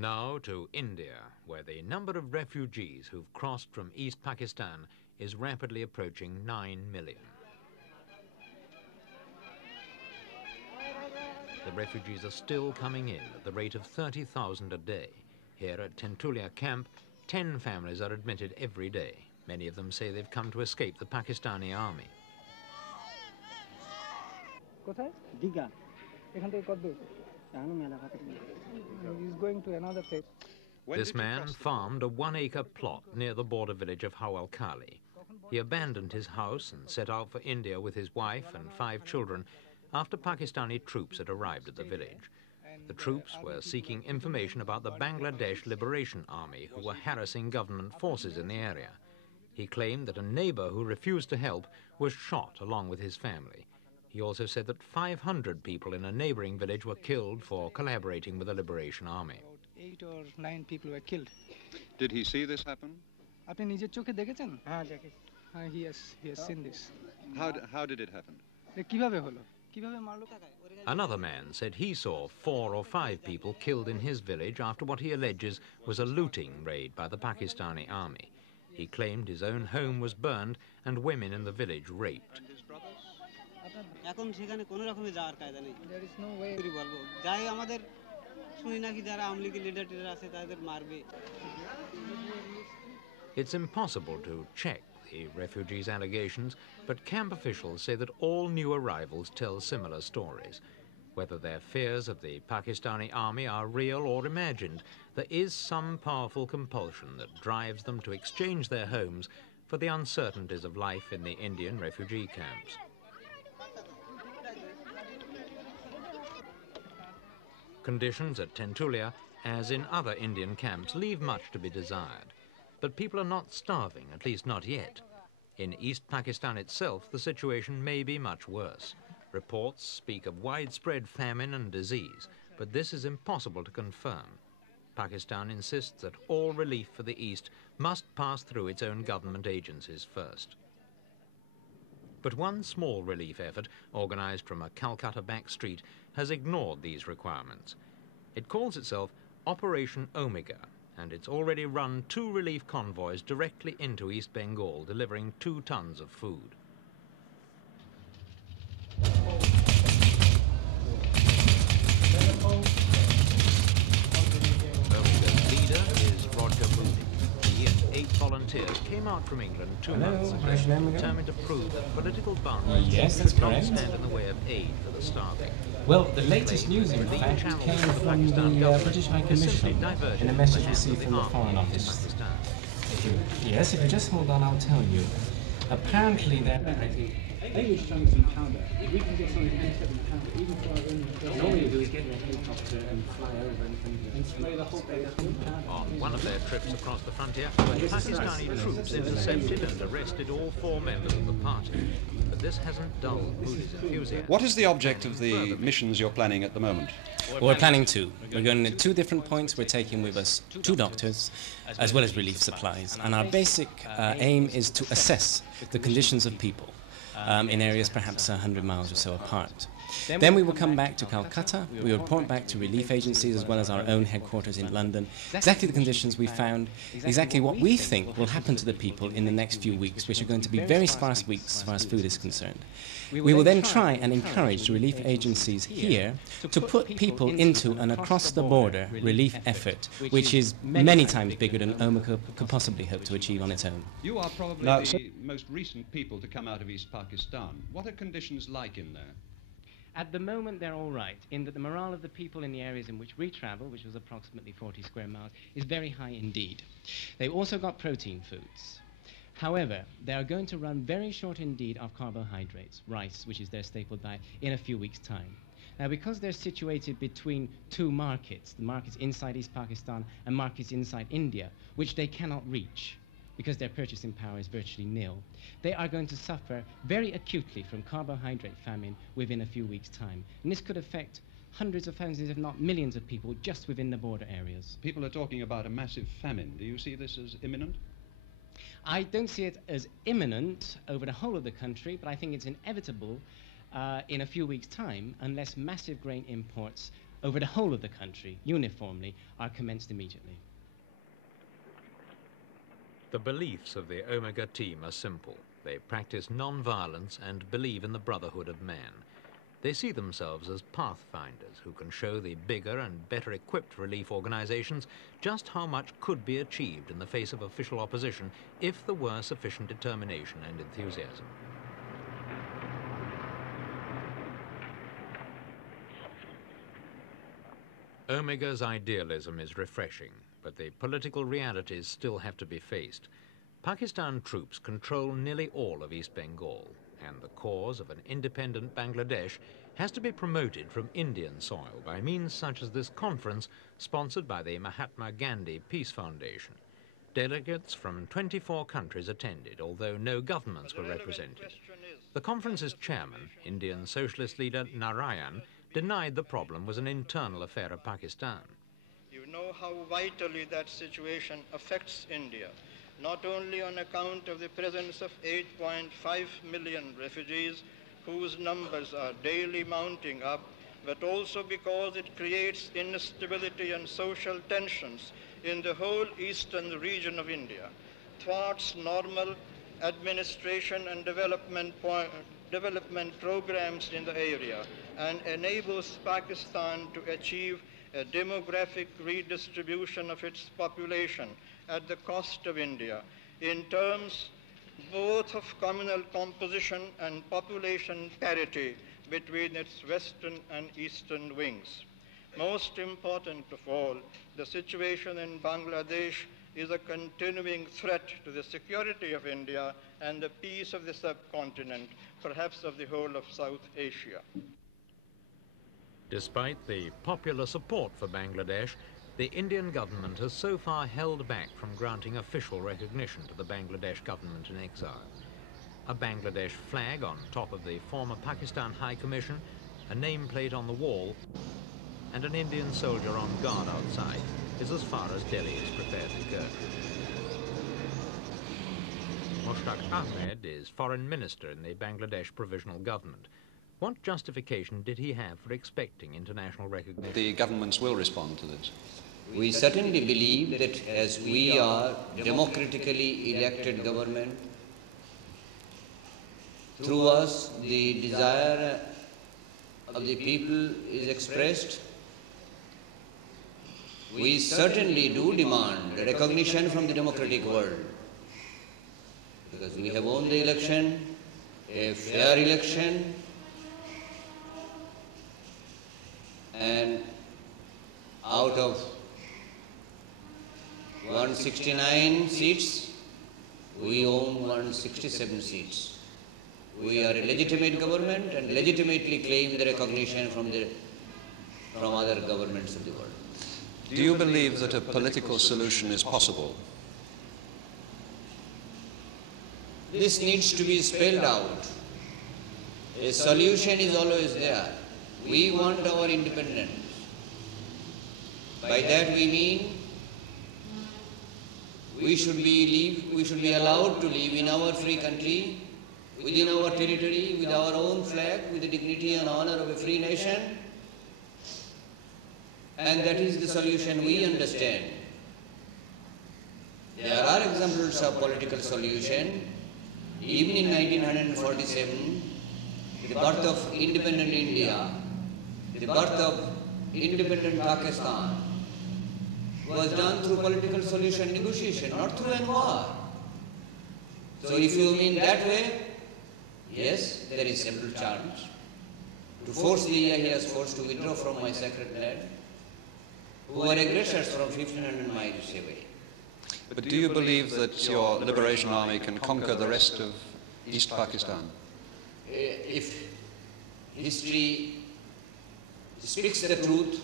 Now to India, where the number of refugees who've crossed from East Pakistan is rapidly approaching 9 million. The refugees are still coming in at the rate of 30,000 a day. Here at Tentulia camp, 10 families are admitted every day. Many of them say they've come to escape the Pakistani army. He's going to another place. This man farmed a 1-acre plot near the border village of Hawalkali. He abandoned his house and set out for India with his wife and 5 children after Pakistani troops had arrived at the village. The troops were seeking information about the Bangladesh Liberation Army who were harassing government forces in the area. He claimed that a neighbor who refused to help was shot along with his family. He also said that 500 people in a neighboring village were killed for collaborating with the Liberation Army. 8 or 9 people were killed. Did he see this happen? He has seen this. How did it happen? Another man said he saw 4 or 5 people killed in his village after what he alleges was a looting raid by the Pakistani army. He claimed his own home was burned and women in the village raped. There is no way. It's impossible to check the refugees' allegations, but camp officials say that all new arrivals tell similar stories. Whether their fears of the Pakistani army are real or imagined, there is some powerful compulsion that drives them to exchange their homes for the uncertainties of life in the Indian refugee camps. Conditions at Tentulia, as in other Indian camps, leave much to be desired. But people are not starving, at least not yet. In East Pakistan itself, the situation may be much worse. Reports speak of widespread famine and disease, but this is impossible to confirm. Pakistan insists that all relief for the East must pass through its own government agencies first. But one small relief effort, organized from a Calcutta back street, has ignored these requirements. It calls itself Operation Omega, and it's already run 2 relief convoys directly into East Bengal, delivering 2 tons of food. Omega's leader is Roger Moody. He and 8 volunteers came out from England 2 months ago, determined to prove that political boundaries should not stand in the way of aid for the starving. Well, the latest news, in fact, came from the British High Commission in a message received from the Foreign Office. If you just hold on, I'll tell you. Apparently, they're... They were showing some powder. If we can get something anti-seven powder, even for our own... All you do is get in a helicopter and fly over and spray the whole place with powder. On one of their trips across the frontier, Pakistani troops intercepted and arrested all 4 members of the party. But this hasn't dulled Moody's enthusiasm. What is the object of the missions you're planning at the moment? We're planning 2. We're going to 2 different points. We're taking with us 2 doctors, as well as relief supplies. And our basic aim is to assess the conditions of people in areas perhaps 100 miles or so apart. Then we will come back to Calcutta. We will report back to relief agencies as well as our own headquarters in London. Exactly the conditions we found, exactly what we think will happen to the people in the next few weeks, which are going to be very sparse weeks as far as food is concerned. We will then try and encourage relief agencies here to put people into an across-the-border relief effort, which is many times bigger than Omega could possibly hope to achieve on its own. You are probably the most recent people to come out of East Pakistan. What are conditions like in there? At the moment, they're all right, in that the morale of the people in the areas in which we travel, which was approximately 40 square miles, is very high indeed. They've also got protein foods. However, they are going to run very short indeed of carbohydrates, rice, which is their staple diet, in a few weeks' time. Now, because they're situated between 2 markets, the markets inside East Pakistan and markets inside India, which they cannot reach, because their purchasing power is virtually nil, they are going to suffer very acutely from carbohydrate famine within a few weeks' time. And this could affect hundreds of thousands, if not millions of people just within the border areas. People are talking about a massive famine. Do you see this as imminent? I don't see it as imminent over the whole of the country, but I think it's inevitable in a few weeks' time, unless massive grain imports over the whole of the country, uniformly, are commenced immediately. The beliefs of the Omega team are simple. They practice non-violence and believe in the brotherhood of man. They see themselves as pathfinders who can show the bigger and better equipped relief organizations just how much could be achieved in the face of official opposition if there were sufficient determination and enthusiasm. Omega's idealism is refreshing, but the political realities still have to be faced. Pakistan troops control nearly all of East Bengal, and the cause of an independent Bangladesh has to be promoted from Indian soil by means such as this conference sponsored by the Mahatma Gandhi Peace Foundation. Delegates from 24 countries attended, although no governments were represented. The conference's chairman, Indian socialist leader Narayan, denied the problem was an internal affair of Pakistan. You know how vitally that situation affects India, not only on account of the presence of 8.5 million refugees whose numbers are daily mounting up, but also because it creates instability and social tensions in the whole eastern region of India, thwarts normal administration and development programs in the area, and enables Pakistan to achieve a demographic redistribution of its population at the cost of India in terms both of communal composition and population parity between its western and eastern wings. Most important of all, the situation in Bangladesh is a continuing threat to the security of India and the peace of the subcontinent, perhaps of the whole of South Asia. Despite the popular support for Bangladesh, the Indian government has so far held back from granting official recognition to the Bangladesh government in exile. A Bangladesh flag on top of the former Pakistan High Commission, a nameplate on the wall, and an Indian soldier on guard outside is as far as Delhi is prepared to go. Mushtaq Ahmed is foreign minister in the Bangladesh provisional government. What justification did he have for expecting international recognition? The governments will respond to this. We certainly believe that as we are democratically elected government, through us the desire of the people is expressed. We certainly do demand recognition from the democratic world, because we have won the election, a fair election, and out of 169 seats, we own 167 seats. We are a legitimate government and legitimately claim the recognition from other governments of the world. Do you believe that a political solution is possible? This needs to be spelled out. A solution is always there. We want our independence. By that we mean we should be allowed to live in our free country, within our territory, with our own flag, with the dignity and honor of a free nation. And that is the solution we understand. There are examples of political solution. Even in 1947, the birth of independent India, the birth of independent Pakistan was done through political solution negotiation, not through a war. So if you mean that way, yes, there is ample chance to force the Ayahs forced to withdraw from my sacred land, who are aggressors from 1500 miles away. But do you believe that your liberation army can conquer the rest of East Pakistan? If history speaks the truth,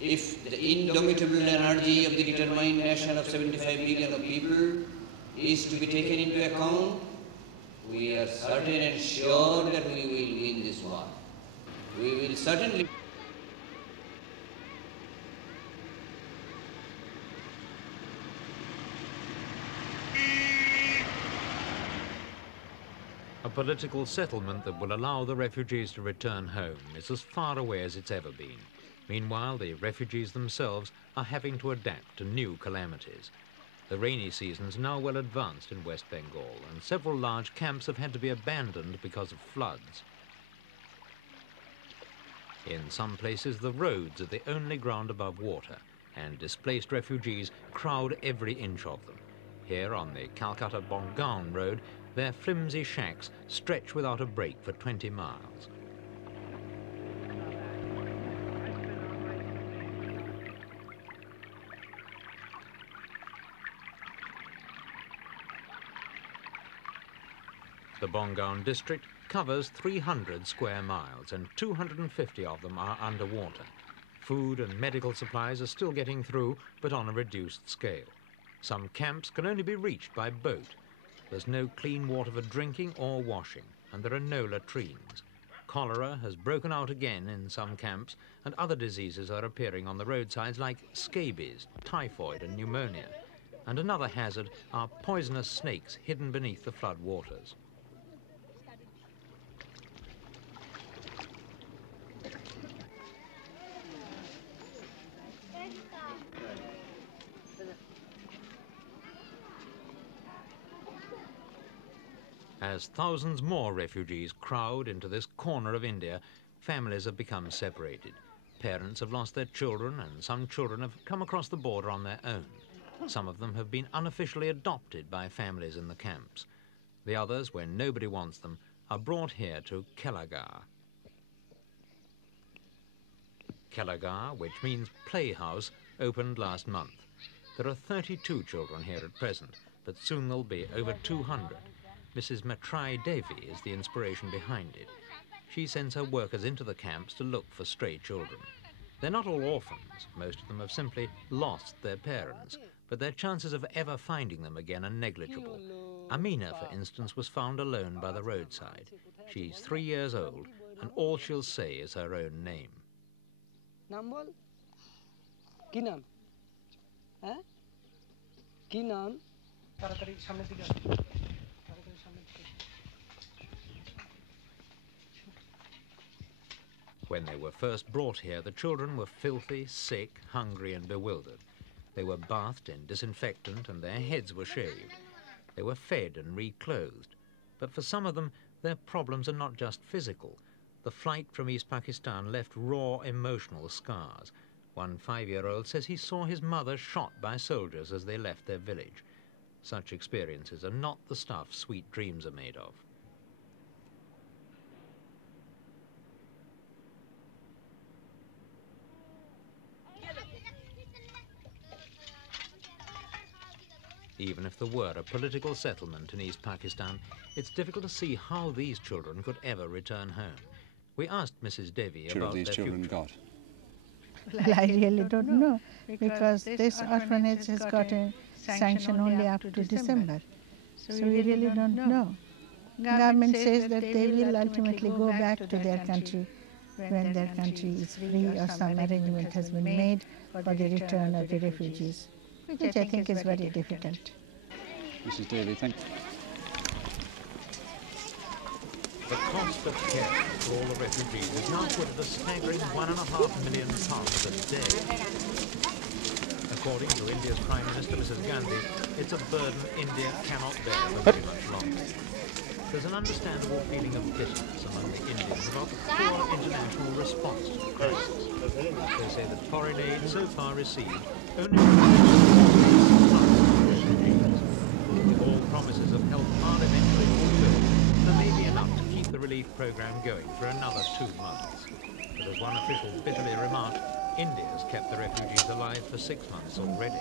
if the indomitable energy of the determined nation of 75 million of people is to be taken into account, we are certain and sure that we will win this war. We will certainly. A political settlement that will allow the refugees to return home is as far away as it's ever been. Meanwhile, the refugees themselves are having to adapt to new calamities. The rainy season's now well advanced in West Bengal, and several large camps have had to be abandoned because of floods. In some places, the roads are the only ground above water, and displaced refugees crowd every inch of them. Here on the Calcutta-Bongaon road, their flimsy shacks stretch without a break for 20 miles. The Bongaon district covers 300 square miles, and 250 of them are underwater. Food and medical supplies are still getting through, but on a reduced scale. Some camps can only be reached by boat. There's no clean water for drinking or washing, and there are no latrines. Cholera has broken out again in some camps, and other diseases are appearing on the roadsides like scabies, typhoid and pneumonia. And another hazard are poisonous snakes hidden beneath the flood waters. As thousands more refugees crowd into this corner of India, families have become separated. Parents have lost their children, and some children have come across the border on their own. Some of them have been unofficially adopted by families in the camps. The others, when nobody wants them, are brought here to Kelagar. Kelagar, which means playhouse, opened last month. There are 32 children here at present, but soon there'll be over 200. Mrs. Matrai Devi is the inspiration behind it. She sends her workers into the camps to look for stray children. They're not all orphans. Most of them have simply lost their parents, but their chances of ever finding them again are negligible. Amina, for instance, was found alone by the roadside. She's 3 years old, and all she'll say is her own name. नाम बोल की नाम हैं की नाम तारातारी सामने दिखे तारातारी सामने दिखे When they were first brought here, the children were filthy, sick, hungry and bewildered. They were bathed in disinfectant and their heads were shaved. They were fed and reclothed. But for some of them, their problems are not just physical. The flight from East Pakistan left raw emotional scars. One 5-year-old says he saw his mother shot by soldiers as they left their village. Such experiences are not the stuff sweet dreams are made of. Even if there were a political settlement in East Pakistan, it's difficult to see how these children could ever return home. We asked Mrs. Devi about these their children future. got? Well, I really don't know, because this orphanage has got a sanction only up to December. So we really don't know. Government says that they will ultimately go back to their country when their country is free or some arrangement has been made for the return of the refugees, which I think is very difficult. Mrs. Davey, thank you. The cost of care for all the refugees is now put at a staggering £1.5 million a day. According to India's Prime Minister, Mrs. Gandhi, it's a burden India cannot bear for very much longer. There's an understandable feeling of bitterness among the Indians about the poor international response to the crisis. They say that foreign aid so far received only with all promises of help are eventually fulfilled, there may be enough to keep the relief program going for another 2 months. But as one official bitterly remarked, India has kept the refugees alive for 6 months already.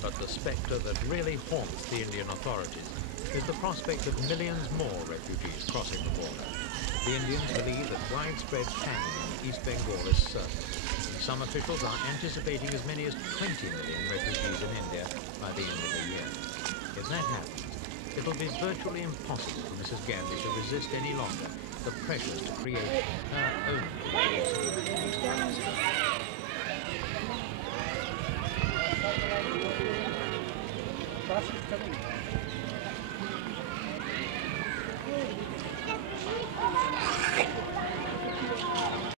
But the spectre that really haunts the Indian authorities is the prospect of millions more refugees crossing the border. The Indians believe that widespread famine in East Bengal is certain. Some officials are anticipating as many as 20 million refugees in India by the end of the year. If that happens, it will be virtually impossible for Mrs. Gandhi to resist any longer the pressures to create her own Fast is coming.